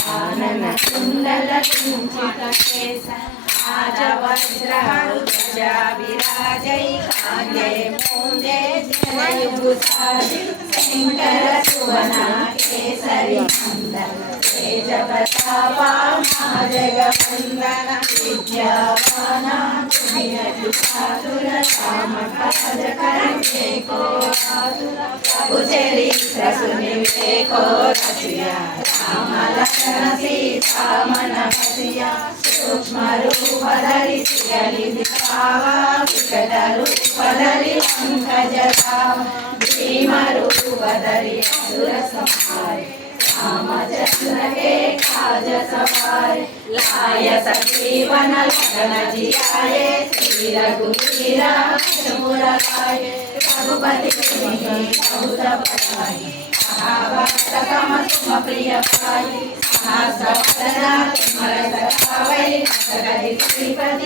काननकुण्डलकुञ्चितकेश राजवज्रहरुजा विराजै काङ्गे मुञ्जे जनयुगुसारि शङ्करसुवना జగవందన విద్యావాన ప్రభు చరిత్ర సునివేకో సీతామన సూక్ష్మ వికట పంకజ భీమ बदरिया सुर समारे रामचंद्र के काज सवारे लाय सजीवन लगन जियाए श्री रघुवीरा मुराय रघुपति बहुत बधाई भावत कम तुम प्रिय पाई सहस्र वदना तुम रस पावै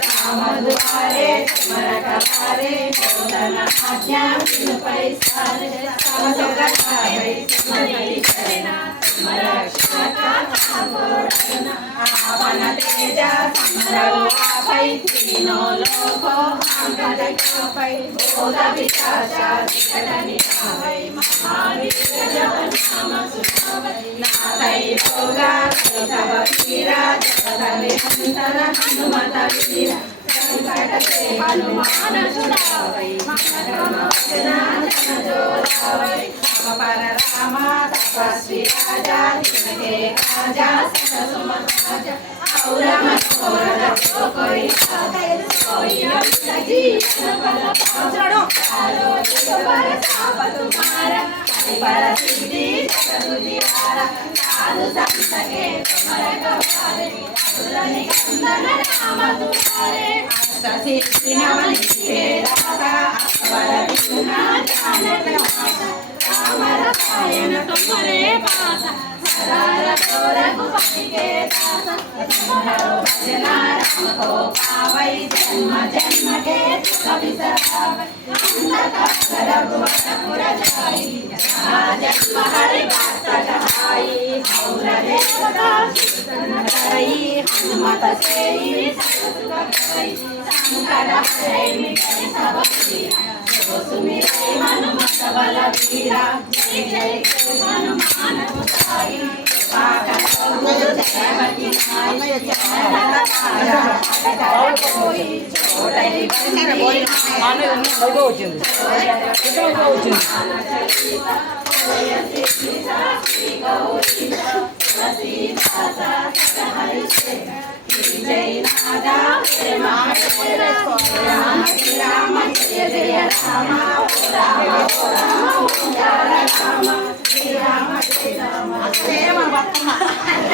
రామద్వారే మరకవారే బోధన ఆజ్ఞా సారే సమసగతావై హనుమత వీర సంకట సే హనుమాన సురావై మనగమ వచన జన జోరావై పర రామ తపస్వి రాజా దినకే కాజా సరసుమ రాజా ఔర మనోరథ కోయి రామ కొరకు పనికేత సత్యములో భజన రామకో కావై జన్మ జన్మకే కవిసరావై అంతకరగువరముర జాయి జన్మ హరి భారతహాయి హౌర దేవత సుతనకరయి హనుమత సేయి సరసుకరయి శంకర హరే మిఠై సభసి సుమిరై హనుమత బల వీర జయ జయ హనుమాన సాయి వచ్చింది రామ జయ జయ రామ రామ రామ రామ Saya 特嘛